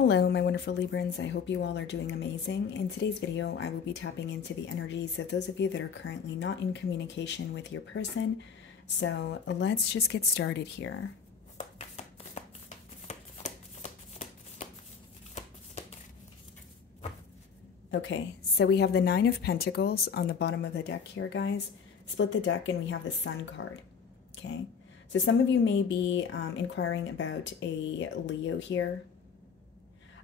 Hello, my wonderful Librans. I hope you all are doing amazing. In today's video, I will be tapping into the energies of those of you that are currently not in communication with your person. So let's just get started here. Okay, so we have the Nine of Pentacles on the bottom of the deck here, guys. Split the deck and we have the Sun card. Okay, so some of you may be inquiring about a Leo here.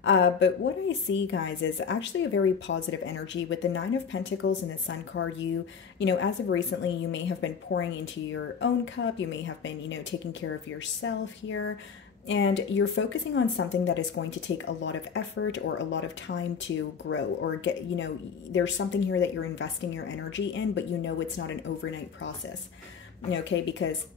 But what I see, guys, is actually a very positive energy with the Nine of Pentacles and the Sun card. You know, as of recently, you may have been pouring into your own cup. You may have been, taking care of yourself here. And you're focusing on something that is going to take a lot of effort or a lot of time to grow or get, there's something here that you're investing your energy in, but it's not an overnight process. Okay, because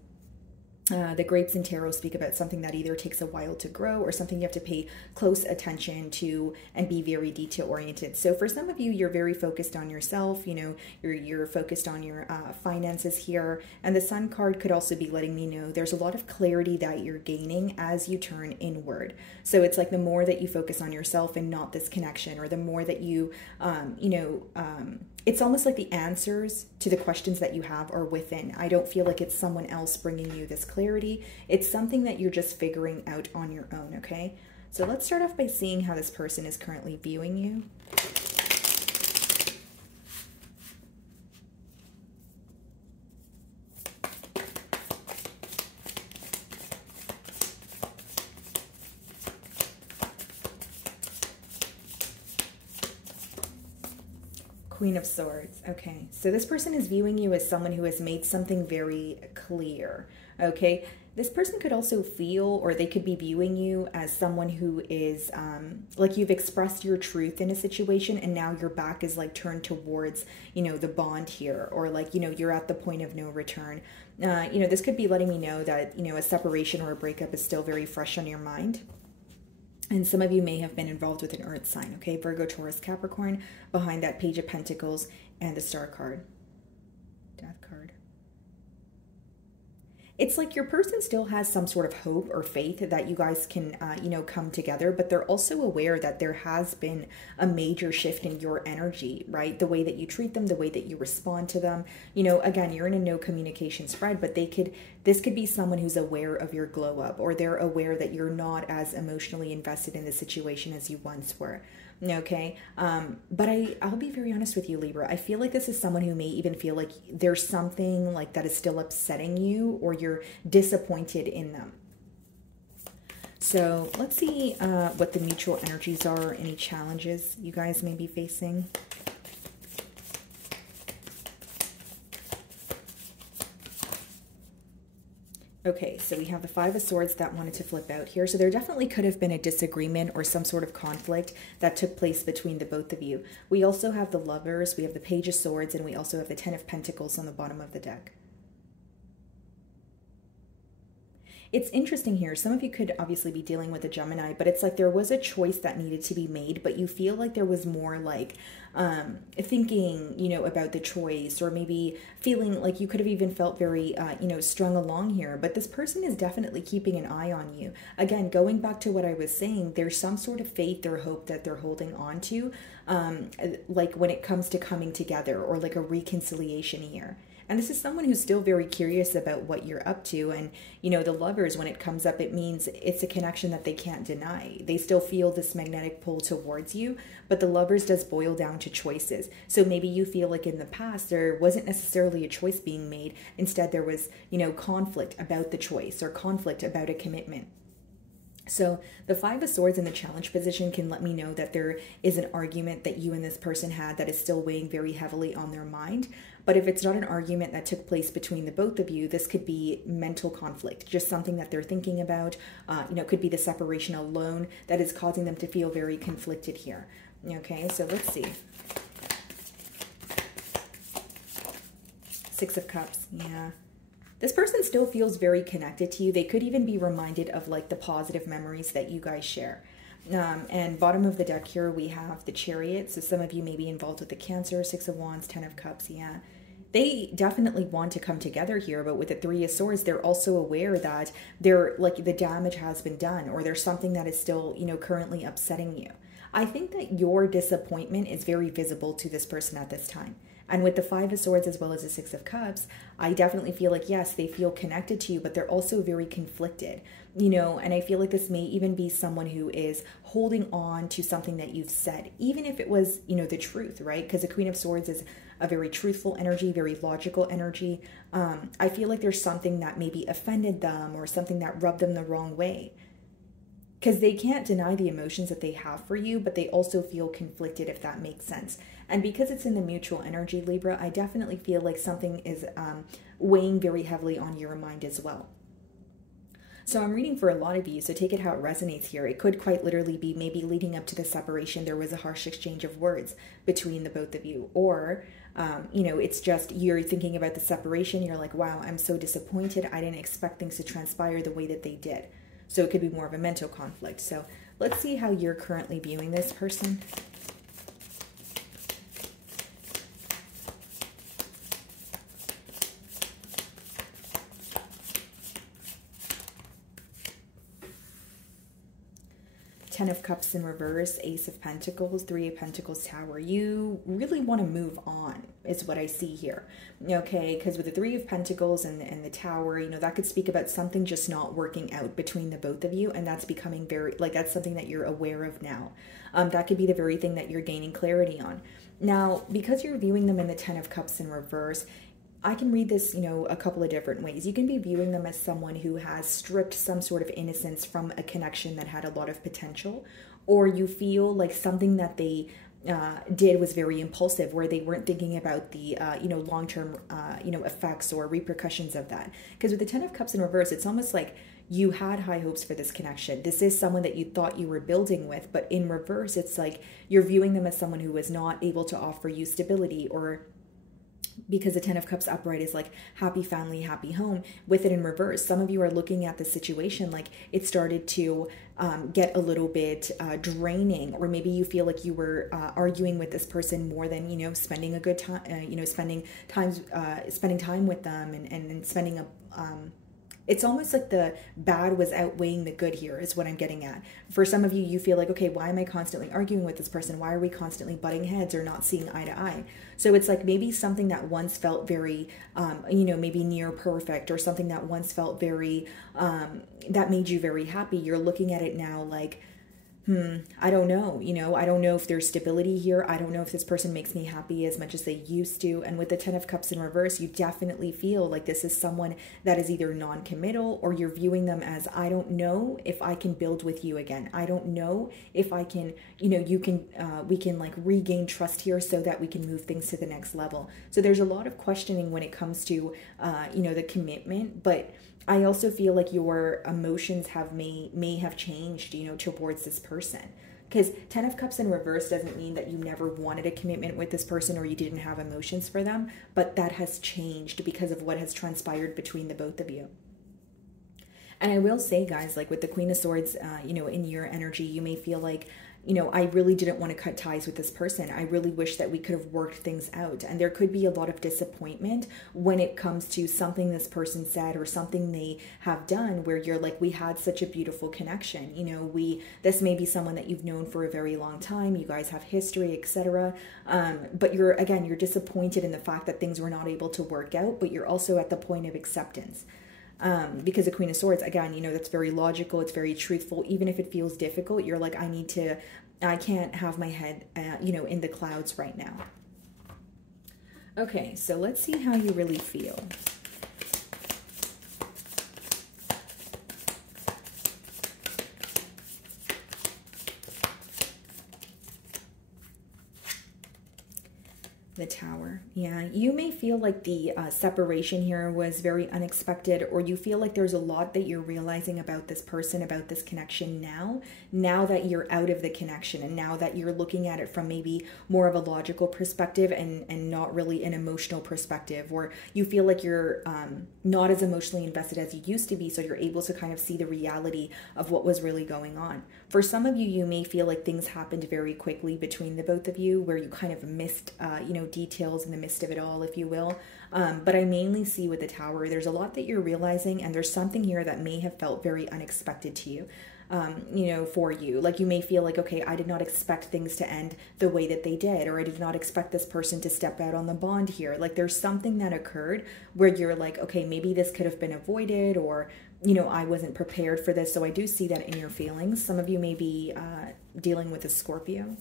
the grapes and tarot speak about something that either takes a while to grow or something you have to pay close attention to and be very detail oriented. So for some of you, you're very focused on yourself, you're focused on your finances here. And the Sun card could also be letting me know there's a lot of clarity that you're gaining as you turn inward. So it's like the more that you focus on yourself and not this connection, or the more that you, it's almost like the answers to the questions that you have are within. I don't feel like it's someone else bringing you this clarity. It's something that you're just figuring out on your own, okay? So let's start off by seeing how this person is currently viewing you. Queen of Swords. Okay, so this person is viewing you as someone who has made something very clear. Okay, this person could also feel, or they could be viewing you as someone who is like you've expressed your truth in a situation and now your back is like turned towards, the bond here, or like, you're at the point of no return. This could be letting me know that, a separation or a breakup is still very fresh on your mind. And some of you may have been involved with an earth sign, okay? Virgo, Taurus, Capricorn, behind that Page of Pentacles and the Star card. Death card. It's like your person still has some sort of hope or faith that you guys can, come together, but they're also aware that there has been a major shift in your energy, right? The way that you treat them, the way that you respond to them. Again, you're in a no communication spread, but this could be someone who's aware of your glow up, or they're aware that you're not as emotionally invested in the situation as you once were. Okay, but I'll be very honest with you, Libra. I feel like this is someone who may even feel like there's something like that is still upsetting you, or you're disappointed in them. So let's see what the mutual energies are, any challenges you guys may be facing. Okay, so we have the Five of Swords that wanted to flip out here. So there definitely could have been a disagreement or some sort of conflict that took place between the both of you. We also have the Lovers, we have the Page of Swords, and we also have the Ten of Pentacles on the bottom of the deck. It's interesting here. Some of you could obviously be dealing with a Gemini, but it's like there was a choice that needed to be made, but you feel like there was more like thinking, about the choice, or maybe feeling like you could have even felt very, strung along here. But this person is definitely keeping an eye on you. Again, going back to what I was saying, there's some sort of faith or hope that they're holding on to, like when it comes to coming together, or like a reconciliation here. And this is someone who's still very curious about what you're up to. And, the Lovers, when it comes up, it means it's a connection that they can't deny. They still feel this magnetic pull towards you, but the Lovers does boil down to choices. So maybe you feel like in the past, there wasn't necessarily a choice being made. Instead, there was, conflict about the choice, or conflict about a commitment. So the Five of Swords in the challenge position can let me know that there is an argument that you and this person had that is still weighing very heavily on their mind. But if it's not an argument that took place between the both of you, this could be mental conflict, just something that they're thinking about. It could be the separation alone that is causing them to feel very conflicted here. Okay, so let's see. Six of Cups, yeah. This person still feels very connected to you. They could even be reminded of like the positive memories that you guys share. And bottom of the deck here, we have the Chariot. So some of you may be involved with the Cancer, Six of Wands, Ten of Cups, yeah. they definitely want to come together here, but with the Three of Swords, they're also aware that they're like the damage has been done, or there's something that is still, currently upsetting you. I think that your disappointment is very visible to this person at this time. And with the Five of Swords as well as the Six of Cups, I definitely feel like, yes, they feel connected to you, but they're also very conflicted, and I feel like this may even be someone who is holding on to something that you've said, even if it was, the truth, right? Because the Queen of Swords is a very truthful energy, very logical energy. I feel like there's something that maybe offended them or something that rubbed them the wrong way. Because they can't deny the emotions that they have for you, but they also feel conflicted, if that makes sense. And because it's in the mutual energy, Libra, I definitely feel like something is weighing very heavily on your mind as well. So I'm reading for a lot of you, so take it how it resonates here. It could quite literally be maybe leading up to the separation, there was a harsh exchange of words between the both of you. Or, it's just you're thinking about the separation, you're like, wow, I'm so disappointed. I didn't expect things to transpire the way that they did. So it could be more of a mental conflict. So let's see how you're currently viewing this person. Ten of Cups in reverse, Ace of Pentacles, Three of Pentacles, Tower. You really want to move on, is what I see here. Okay, because with the Three of Pentacles and the Tower, that could speak about something just not working out between the both of you, and that's becoming very, that's something that you're aware of now. That could be the very thing that you're gaining clarity on. Now, because you're viewing them in the Ten of Cups in reverse, I can read this, a couple of different ways. You can be viewing them as someone who has stripped some sort of innocence from a connection that had a lot of potential, or you feel like something that they did was very impulsive, where they weren't thinking about the, long-term, effects or repercussions of that. Because with the Ten of Cups in reverse, it's almost like you had high hopes for this connection. This is someone that you thought you were building with, but in reverse, it's like you're viewing them as someone who was not able to offer you stability, or because the Ten of Cups upright is like happy family, happy home. With it in reverse, some of you are looking at the situation like it started to get a little bit draining, or maybe you feel like you were arguing with this person more than, spending a good time, spending time with them and spending it's almost like the bad was outweighing the good here, is what I'm getting at. For some of you, you feel like, okay, why am I constantly arguing with this person? Why are we constantly butting heads or not seeing eye to eye? So it's like maybe something that once felt very, maybe near perfect, or something that once felt very, that made you very happy. You're looking at it now like, I don't know, I don't know if there's stability here. I don't know if this person makes me happy as much as they used to. And with the Ten of Cups in reverse, you definitely feel like this is someone that is either non-committal, or you're viewing them as, I don't know if I can build with you again. I don't know if I can, we can like regain trust here so that we can move things to the next level. So there's a lot of questioning when it comes to, the commitment, but I also feel like your emotions may have changed, towards this person. Because Ten of Cups in reverse doesn't mean that you never wanted a commitment with this person or you didn't have emotions for them, but that has changed because of what has transpired between the both of you. And I will say, guys, like with the Queen of Swords, in your energy, you may feel like, I really didn't want to cut ties with this person. I really wish that we could have worked things out. And there could be a lot of disappointment when it comes to something this person said or something they have done, where you're like, we had such a beautiful connection. This may be someone that you've known for a very long time. You guys have history, etc. But you're disappointed in the fact that things were not able to work out, but you're also at the point of acceptance. Because the Queen of Swords, again, that's very logical. It's very truthful. Even if it feels difficult, you're like, I can't have my head, in the clouds right now. Okay, so let's see how you really feel. The Tower. Yeah, you may feel like the separation here was very unexpected, or you feel like there's a lot that you're realizing about this person, about this connection now that you're out of the connection, and now that you're looking at it from maybe more of a logical perspective and not really an emotional perspective, or you feel like you're not as emotionally invested as you used to be, so you're able to kind of see the reality of what was really going on. For some of you, you may feel like things happened very quickly between the both of you, where you kind of missed, details in the midst of it all, if you will. But I mainly see with the Tower, there's a lot that you're realizing, and there's something here that may have felt very unexpected to you. For you. Like, you may feel like, okay, I did not expect things to end the way that they did, or I did not expect this person to step out on the bond here. Like, there's something that occurred where you're like, okay, maybe this could have been avoided, or, I wasn't prepared for this. So I do see that in your feelings. Some of you may be dealing with a Scorpio.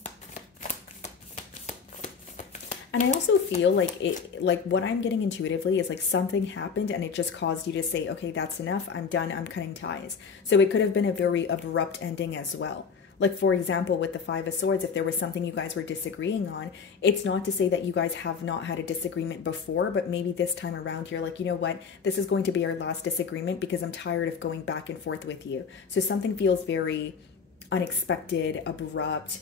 And I also feel like what I'm getting intuitively is like something happened and it just caused you to say, okay, that's enough. I'm done. I'm cutting ties. So it could have been a very abrupt ending as well. Like, for example, with the Five of Swords, if there was something you guys were disagreeing on, it's not to say that you guys have not had a disagreement before, but maybe this time around you're like, you know what, this is going to be our last disagreement because I'm tired of going back and forth with you. So something feels very unexpected, abrupt,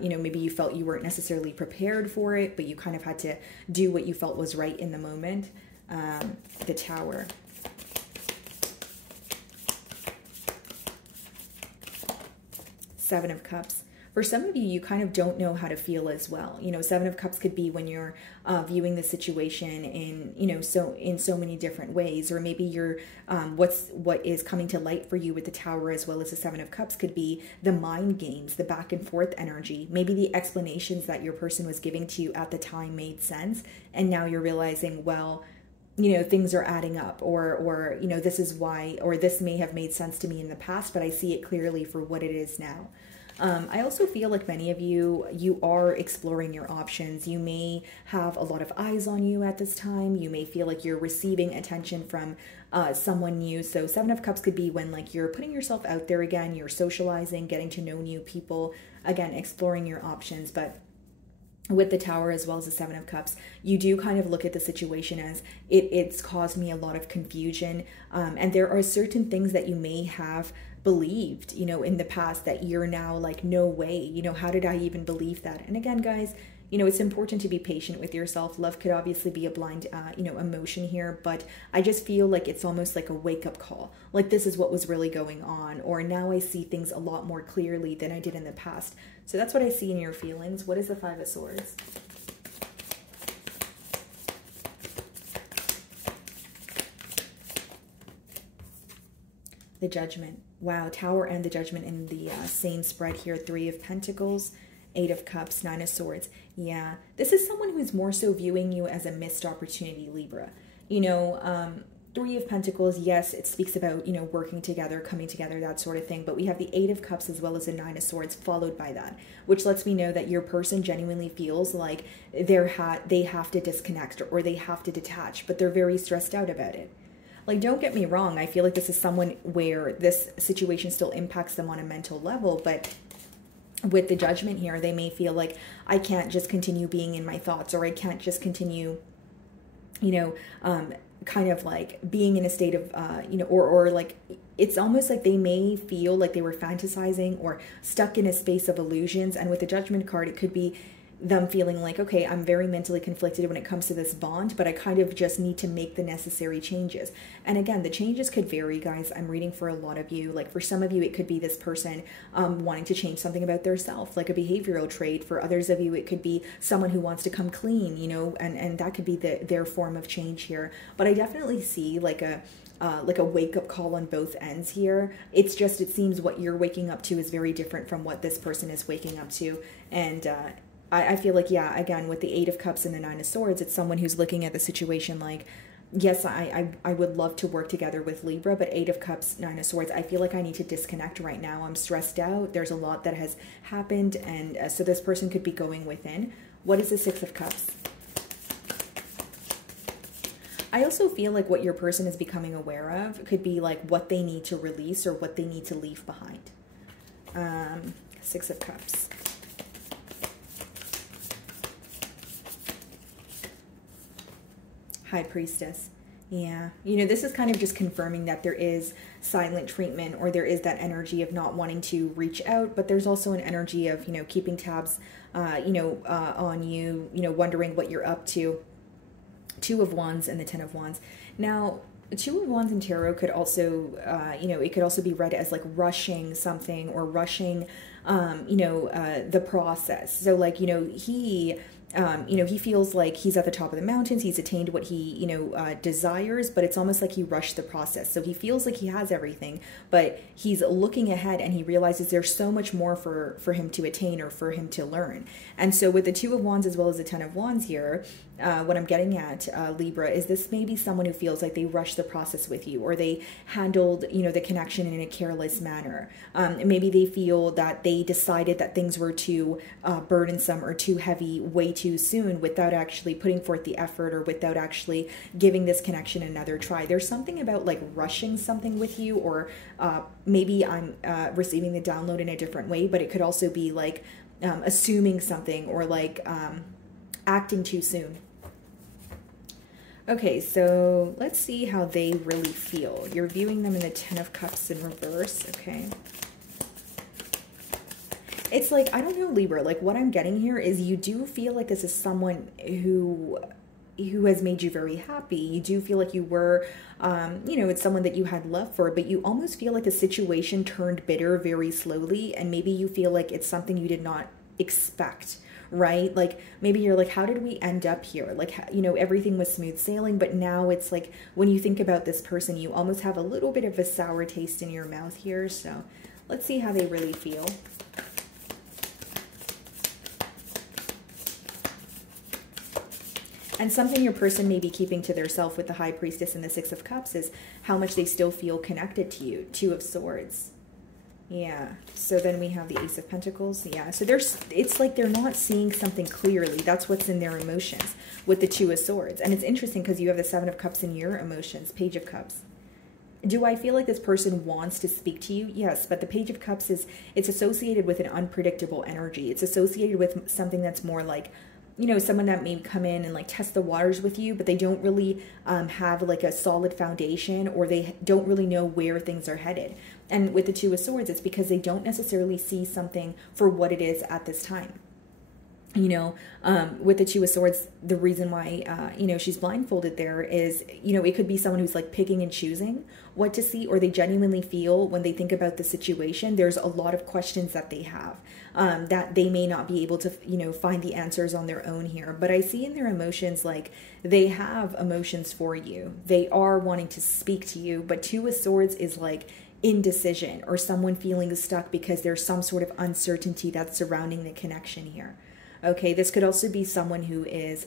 maybe you felt you weren't necessarily prepared for it, but you kind of had to do what you felt was right in the moment. The Tower. Seven of Cups. For some of you, you kind of don't know how to feel as well. Seven of Cups could be when you're viewing the situation in so many different ways, or maybe you're what is coming to light for you with the Tower as well as the Seven of Cups could be the mind games, the back and forth energy. Maybe the explanations that your person was giving to you at the time made sense, and now you're realizing, well, things are adding up, or this is why, or this may have made sense to me in the past, but I see it clearly for what it is now. I also feel like many of you are exploring your options. You may have a lot of eyes on you at this time. You may feel like you're receiving attention from someone new. So Seven of Cups could be when like you're putting yourself out there again, you're socializing, getting to know new people, again, exploring your options. But with the Tower as well as the Seven of Cups, you do kind of look at the situation as it's caused me a lot of confusion. And there are certain things that you may have believed, in the past that you're now like, no way, how did I even believe that? And again, guys, it's important to be patient with yourself. Love could obviously be a blind, emotion here, but I just feel like it's almost like a wake-up call. Like, this is what was really going on, or now I see things a lot more clearly than I did in the past. So that's what I see in your feelings. What is the Five of Swords? The Judgment. Wow, Tower and the Judgment in the same spread here. Three of Pentacles, Eight of Cups, Nine of Swords. Yeah, this is someone who's more so viewing you as a missed opportunity, Libra. Three of Pentacles, yes, it speaks about, working together, coming together, that sort of thing. But we have the Eight of Cups as well as the Nine of Swords followed by that, which lets me know that your person genuinely feels like they have to disconnect or they have to detach, but they're very stressed out about it. Like, don't get me wrong, I feel like this is someone where this situation still impacts them on a mental level, but with the Judgment here, they may feel like, I can't just continue being in my thoughts, or I can't just continue, kind of like being in a state of, or like, it's almost like they may feel like they were fantasizing or stuck in a space of illusions. And with the Judgment card, it could be them feeling like, okay, I'm very mentally conflicted when it comes to this bond, but I kind of just need to make the necessary changes. And again, the changes could vary, guys. I'm reading for a lot of you. Like, for some of you, it could be this person wanting to change something about their self, like a behavioral trait. For others of you, it could be someone who wants to come clean, and that could be their form of change here. But I definitely see like a wake-up call on both ends here. It's just, it seems what you're waking up to is very different from what this person is waking up to. And I feel like, yeah, again, with the Eight of Cups and the Nine of Swords, it's someone who's looking at the situation like, yes, I would love to work together with Libra, but Eight of Cups, Nine of Swords, I feel like I need to disconnect right now. I'm stressed out. There's a lot that has happened, and so this person could be going within. What is the Six of Cups? I also feel like what your person is becoming aware of could be like what they need to release or what they need to leave behind. Six of Cups. High Priestess. Yeah. This is kind of just confirming that there is silent treatment, or there is that energy of not wanting to reach out, but there's also an energy of, keeping tabs, on you, wondering what you're up to. Two of Wands and the Ten of Wands. Now, The Two of Wands in Tarot could also, it could also be read as like rushing something or rushing, the process. So like, he feels like he's at the top of the mountains. He's attained what he, desires, but it's almost like he rushed the process. So he feels like he has everything, but he's looking ahead and he realizes there's so much more for him to attain or for him to learn. And so with the Two of Wands as well as the Ten of Wands here, what I'm getting at, Libra, is this may be someone who feels like they rushed the process with you, or they handled, the connection in a careless manner. Maybe they feel that they decided that things were too burdensome or too heavy way too soon without actually putting forth the effort or without actually giving this connection another try. There's something about like rushing something with you, or maybe I'm receiving the download in a different way, but it could also be like assuming something or like acting too soon. Okay, so let's see how they really feel. You're viewing them in the Ten of Cups in reverse, okay? It's like, I don't know, Libra, like what I'm getting here is you do feel like this is someone who has made you very happy. You do feel like you were, it's someone that you had love for, but you almost feel like the situation turned bitter very slowly, and maybe you feel like it's something you did not expect, right? Like maybe you're like, how did we end up here? Like, everything was smooth sailing, but now it's like when you think about this person, you almost have a little bit of a sour taste in your mouth here. So let's see how they really feel. And something your person may be keeping to themselves with the High Priestess and the Six of Cups is how much they still feel connected to you. Two of Swords. Yeah. So then we have the Ace of Pentacles. Yeah. So it's like they're not seeing something clearly. That's what's in their emotions with the Two of Swords. And it's interesting because you have the Seven of Cups in your emotions. Page of Cups. Do I feel like this person wants to speak to you? Yes, but the Page of Cups it's associated with an unpredictable energy. It's associated with something that's more like, someone that may come in and like test the waters with you, but they don't really have like a solid foundation, or they don't really know where things are headed. And with the Two of Swords, it's because they don't necessarily see something for what it is at this time. With the Two of Swords, the reason why, she's blindfolded there is, it could be someone who's like picking and choosing what to see, or they genuinely feel when they think about the situation, there's a lot of questions that they have, that they may not be able to, find the answers on their own here. But I see in their emotions, like they have emotions for you. They are wanting to speak to you, but Two of Swords is like indecision, or someone feeling stuck because there's some sort of uncertainty that's surrounding the connection here. Okay, this could also be someone who is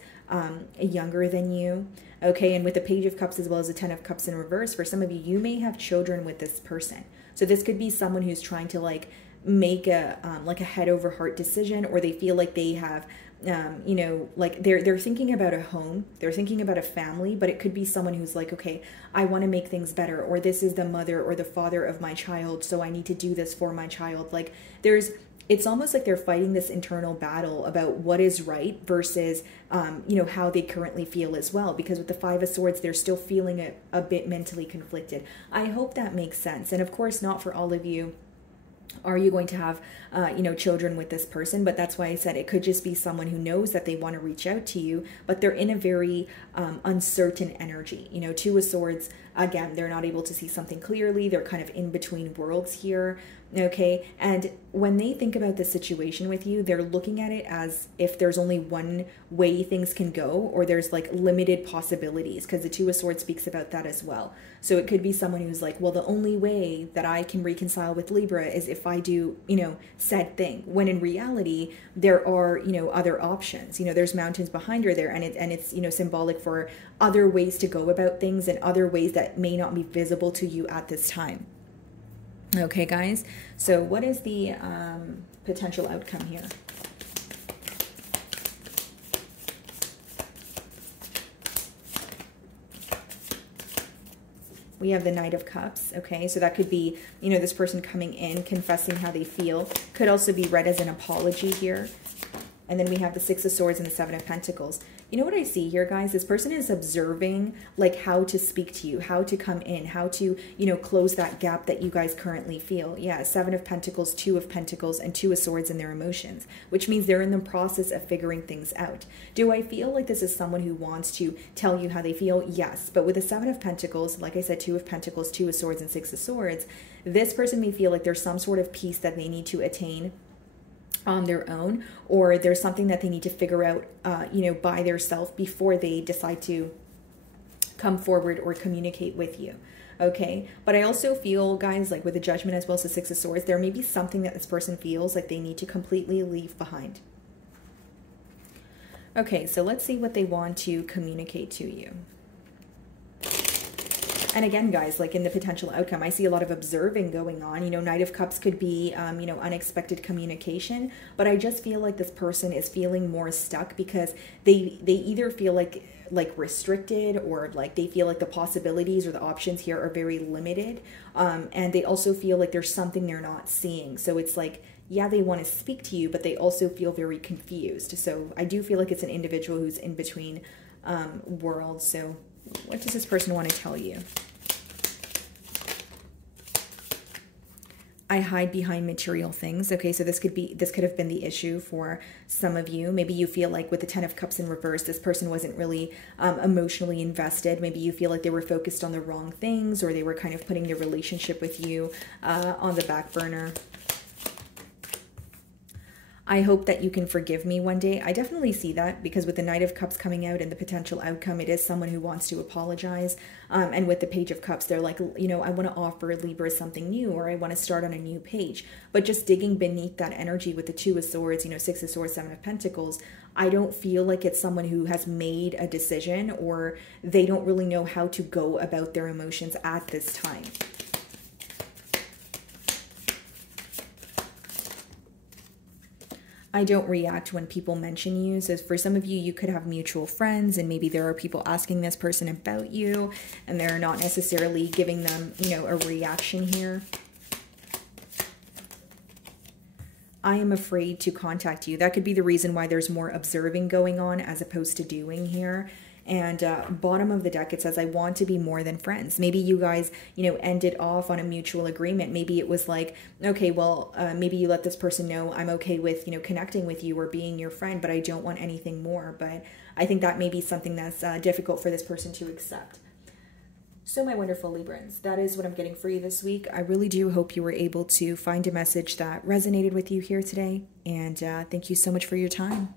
younger than you. Okay, and with the Page of Cups as well as the Ten of Cups in reverse, for some of you, you may have children with this person. So this could be someone who's trying to like make a head over heart decision, or they feel like they have, like they're thinking about a home, they're thinking about a family, but it could be someone who's like, okay, I want to make things better, or this is the mother or the father of my child, so I need to do this for my child. Like it's almost like they're fighting this internal battle about what is right versus, how they currently feel as well. Because with the Five of Swords, they're still feeling a bit mentally conflicted. I hope that makes sense. And of course, not for all of you are you going to have, children with this person, but that's why I said it could just be someone who knows that they want to reach out to you, but they're in a very uncertain energy. Two of Swords, again, they're not able to see something clearly. They're kind of in between worlds here. Okay. And when they think about the situation with you, they're looking at it as if there's only one way things can go, or there's like limited possibilities, because the Two of Swords speaks about that as well. So it could be someone who's like, well, the only way that I can reconcile with Libra is if I do, said thing, when in reality, there are, other options. There's mountains behind her there, and it's symbolic for other ways to go about things and other ways that may not be visible to you at this time. Okay, guys, so what is the potential outcome here? We have the Knight of Cups, okay? So that could be, this person coming in, confessing how they feel. Could also be read as an apology here. And then we have the Six of Swords and the Seven of Pentacles. You know what I see here, guys? This person is observing like how to speak to you, how to come in, how to, you know, close that gap that you guys currently feel. Yeah, Seven of Pentacles, Two of Pentacles, and Two of Swords in their emotions, which means they're in the process of figuring things out. Do I feel like this is someone who wants to tell you how they feel? Yes, but with the Seven of Pentacles, like I said, Two of Pentacles, Two of Swords, and Six of Swords, this person may feel like there's some sort of peace that they need to attain on their own, or there's something that they need to figure out, you know, by their self before they decide to come forward or communicate with you. Okay, but I also feel, guys, like with the Judgment as well as the Six of Swords, there may be something that this person feels like they need to completely leave behind. Okay, so let's see what they want to communicate to you. And again, guys, like in the potential outcome, I see a lot of observing going on. You know, Knight of Cups could be, you know, unexpected communication. But I just feel like this person is feeling more stuck because they either feel like restricted, or like they feel like the possibilities or the options here are very limited. And they also feel like there's something they're not seeing. So it's like, yeah, they want to speak to you, but they also feel very confused. So I do feel like it's an individual who's in between worlds. So what does this person want to tell you? I hide behind material things. Okay, so this could have been the issue for some of you. Maybe you feel like with the Ten of Cups in reverse, this person wasn't really emotionally invested. Maybe you feel like they were focused on the wrong things, or they were kind of putting their relationship with you on the back burner. I hope that you can forgive me one day. I definitely see that, because with the Knight of Cups coming out and the potential outcome, it is someone who wants to apologize. And with the Page of Cups, they're like, you know, I want to offer Libra something new, or I want to start on a new page. But just digging beneath that energy with the Two of Swords, you know, Six of Swords, Seven of Pentacles, I don't feel like it's someone who has made a decision, or they don't really know how to go about their emotions at this time. I don't react when people mention you. So for some of you, you could have mutual friends, and maybe there are people asking this person about you, and they're not necessarily giving them, you know, a reaction here. I am afraid to contact you. That could be the reason why there's more observing going on as opposed to doing here. And bottom of the deck, it says, I want to be more than friends. Maybe you guys, you know, ended off on a mutual agreement. Maybe it was like, okay, well, maybe you let this person know I'm okay with, you know, connecting with you or being your friend, but I don't want anything more. But I think that may be something that's difficult for this person to accept. So my wonderful Librans, that is what I'm getting for you this week. I really do hope you were able to find a message that resonated with you here today. And thank you so much for your time.